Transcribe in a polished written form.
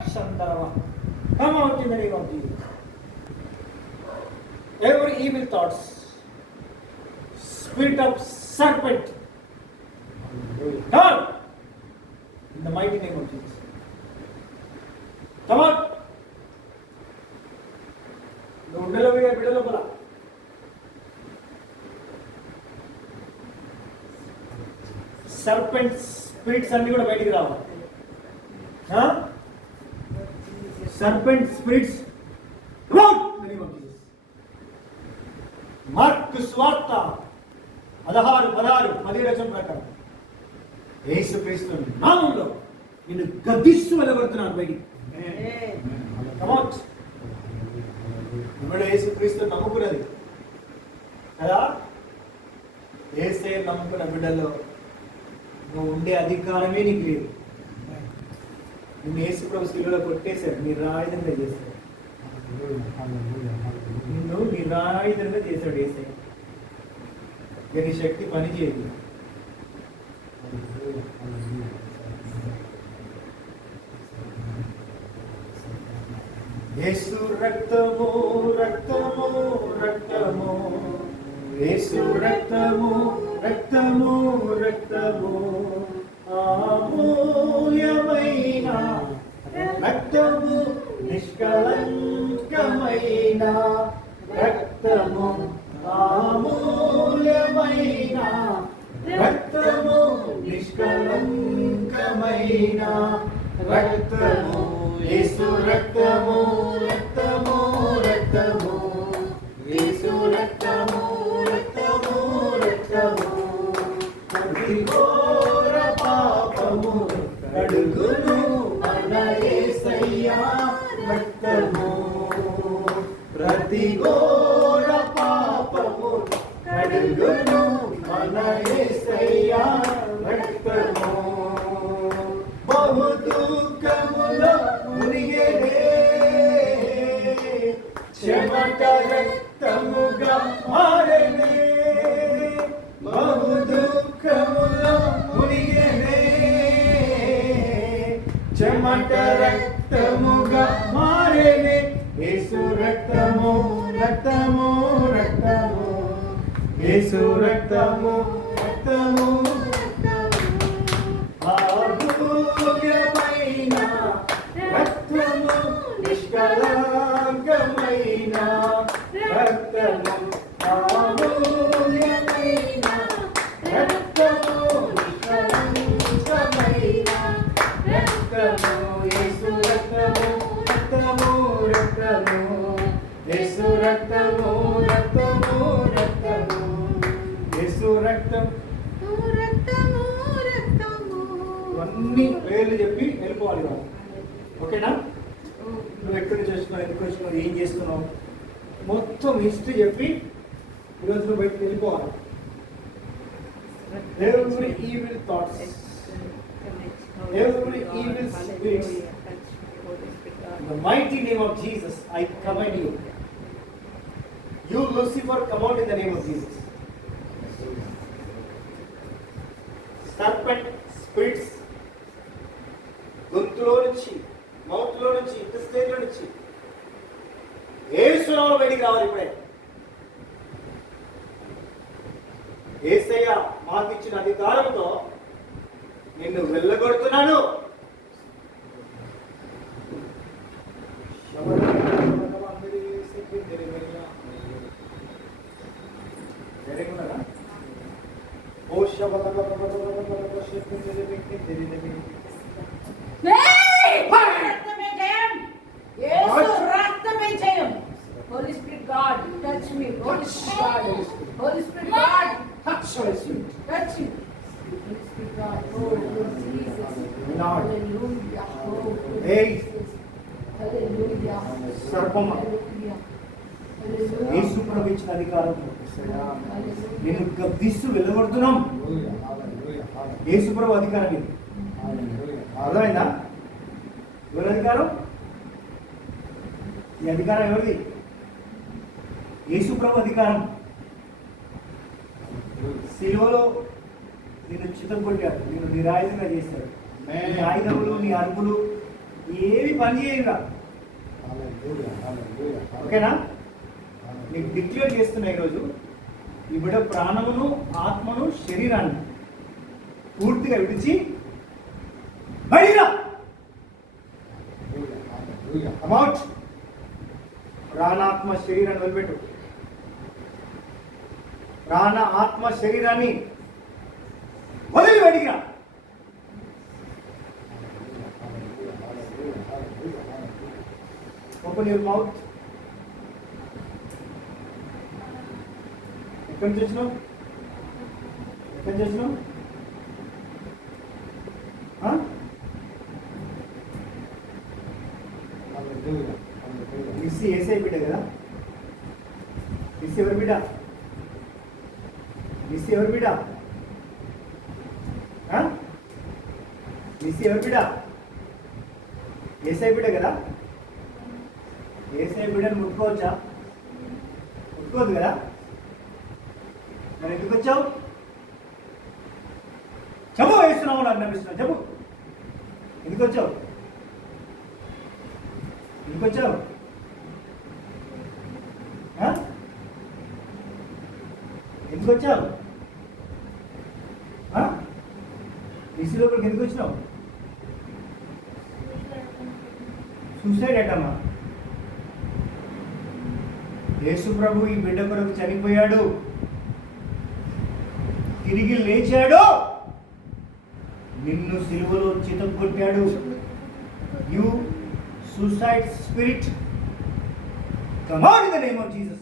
Come out in the name of Jesus. Every evil thoughts, spirit of serpent, come in the mighty name of Jesus. Come out. Serpent spirits అన్ని కూడా బయటికి రావాలి. Serpent spirits mark స్వార్త 16:10 ప్రకారం యేసుక్రీస్తు నామములో నిన్ను గద్దిస్తూ వెళ్ళగొడుతున్నాను బయటికి. ఇప్పుడు యేసుక్రీస్తు నమ్ముకున్నది కదా, యేసే నమ్ముకున్న బిడ్డలో నువ్వు ఉండే అధికారమే నీకు లేదు. నిన్ను యేసు ప్రభు శిలువలో కొట్టేశాడు, నిరాయుధంగా చేశాడు. నిన్ను నిరాయుధంగా చేశాడు యేసే. నీ శక్తి పని చేయదు. యేసు రక్తము రక్తము రక్తము, యేసు రక్తము రక్తము రక్తము, అమూల్యమైన రక్తము, నిష్కళంకమైన రక్తము, అమూల్యమైన రక్తము, నిష్కళంకమైన రక్తము, యేసు రక్తము రక్తము రక్తము, యేసు రక్తము రక్తము రక్తము, ప్రతి ఘోర పాపము కడుగును మన యేసయ్యా రక్తము, ప్రతి ఘోర పాపము కడుగును మన యేసయ్యా రక్తము. బహు దుఃఖములో మునిగేనే చెమట రక్తముగా మారెనే, బహు దుఃఖములో మునిగేనే చెమట రక్తముగా మారెనే, యేసు రక్తము రక్తము రక్తము, యేసు రక్తము రక్తము, అమూల్యమైన రక్తము, నిష్కళంకమైన రక్తము, అమూల్యమైన రక్తము, నిష్కళంకమైన రక్తము, యేసు రక్తము రక్తము రక్తము, యేసు రక్తము రక్తము రక్తము, యేసు రక్తము రక్తము రక్తము. అన్ని పేర్లు చెప్పి వెళ్ళిపోవాలి వాళ్ళు. ఓకేనా? నువ్వు ఎక్కడి నుంచి వచ్చినావు, ఎందుకు వచ్చినావు, ఏం చేస్తున్నావు, మొత్తం హిస్టరీ చెప్పి ఈరోజు నువ్వు బయటకు వెళ్ళిపోవాలి. Every evil thoughts, every evil spirits, in the mighty name of Jesus, I command you. You Lucifer, come out in the name of Jesus. Serpent spirits, గొంతులో నుంచి, మౌత్లో నుంచి, ఇంటెస్టైన్లో నుంచి యేసు నామములో బయటికి రావాలి. ఇప్పుడే యేసయ్య మాకు ఇచ్చిన అధికారంతో నిన్ను వెళ్ళగొడుతున్నాను. Holy Spirit God, touch me. Holy Spirit God, touch me. Touch me. Holy Spirit God, oh Jesus. Hallelujah. Oh Jesus. Hallelujah. సర్పమ్మ యేసు ప్రభు ఇచ్చిన అధికారం నేను గద్దిస్తూ వెళ్ళగొడుతున్నాం. యేసు ప్రభు అధికారం ఇది. అర్థమైందా? ఎవరి అధికారం? ఈ అధికారం ఎవరిది? యేసు ప్రభు అధికారం. సిలువలో నిన్ను చితం కొట్టాడు, నిన్ను నిరాయుధంగా చేశాడు. నీ ఆయుధములు, నీ అరుపులు, ఏవి పని చేయగా. ఓకేనా? నీకు డిక్లేర్ చేస్తున్నా ఈరోజు, ఈ బిడ్డ ప్రాణమును, ఆత్మను, శరీరాన్ని పూర్తిగా విడిచి బయటికి రా. అమౌట్. ప్రాణాత్మ శరీరాన్ని వదిలిపెట్టు. ప్రాణ ఆత్మ శరీరాన్ని వదిలి బయటికి రా. Open your mouth. ఎక్కడి నుంచి వచ్చినావు? ఎక్కడి నుంచి వచ్చినావు? మిస్సి ఏసై బిడ్డ కదా? మిస్సి ఎవరు బిడ్డ? మిస్సి ఎవరు బిడ్డ? మిస్సి ఎవరు బిడ్డ? ఏసై బిడ్డ కదా? ఏసై బిడ్డను ముట్టుకోవచ్చా? ముట్టుకోవద్దు కదా? మరి ఎందుకు వచ్చావు? చెప్పు. వేస్తున్నావు, నాకు నమ్మిస్తున్నావు. చెప్పు, ఎందుకు వచ్చావు? ఎందుకు వచ్చావు? ఎందుకు వచ్చావు? ఈసీ లోపలికి ఎందుకు వచ్చినావు? సూసైడ్ అటమ్మా. యేసు ప్రభు ఈ బిడ్డ కొరకు చనిపోయాడు, తిరిగి లేచాడు, నిన్ను సిలువలో చితగొట్టాడు. You suicide spirit, come out in the name of Jesus.